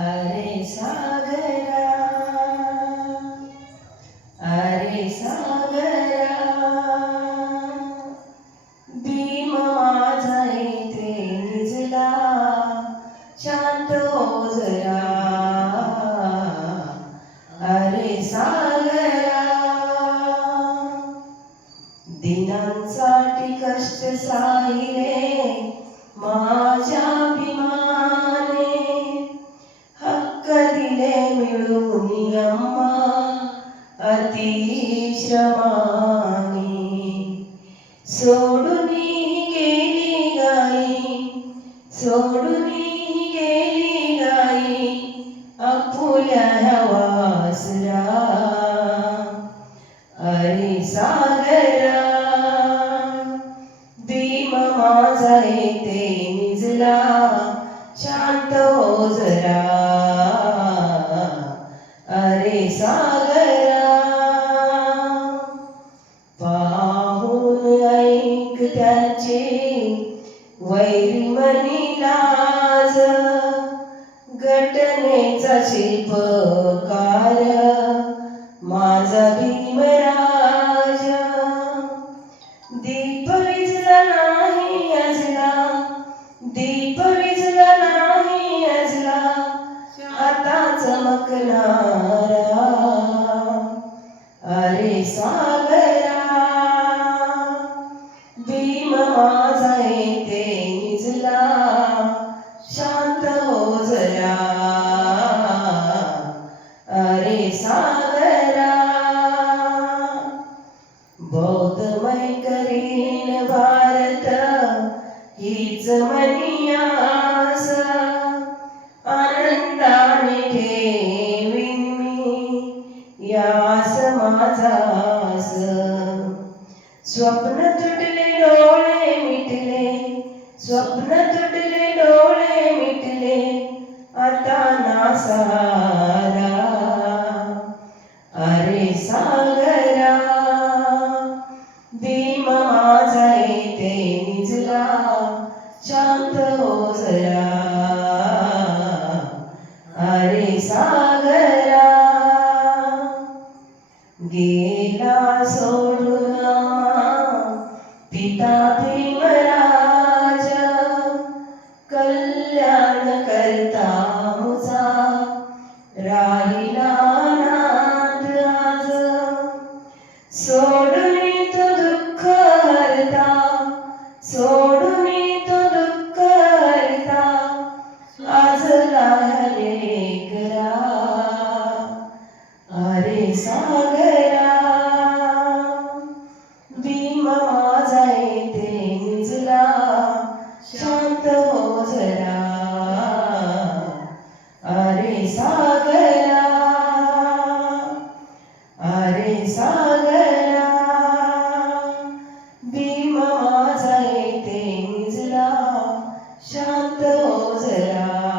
अरे सागरा, अरे सागरा, भीम माझा येथे निजला, शांत हो जरा. अरे सागरा, दिनांसाठी कष्ट साहिले माझ्या भीमाने, हक्क दिले मिळून अम्मा अति श्रमाने. सोडून गेली गाई, सोडून गेली गाई, आपुल्या वासरा. अरे सागरा, भीम माझा येथे निजला, शांत हो जरा. अरे सागरा, पाहून ऐक त्याचे वैरी मनी लाज, घटनेचा शिल्पकार माझा भीमराज. दीप विझला नाही अजला, दीप विझला नाही अजला, आता चमकणारा. अरे सागरा, भीम माझा येथे निजला, शांत हो जरा. अरे सागरा, बौद्धमय करीन भारत हीच मनी आस, आनंदाने ठेवीन मी यास माझास. स्वप्न तुटले डोळे मिटले, स्वप्न तुटले डोळे मिटले, आता ना सहारा. अरे सागरा, भीम माझा येथे निजला, शांत हो जरा. अरे सागरा, गेला सोडून पिता भीमराज, कल्याण करता मुझा राहिला नाथ आज. सोडून तो दुःख हरता, सोडून तो दुःख हरता, आज लेकरा. अरे सागरा, भीम माझा येथे निजला, शांत हो जरा. अरे सागरा, अरे सागरा, भीम माझा येथे निजला, शांत हो जरा.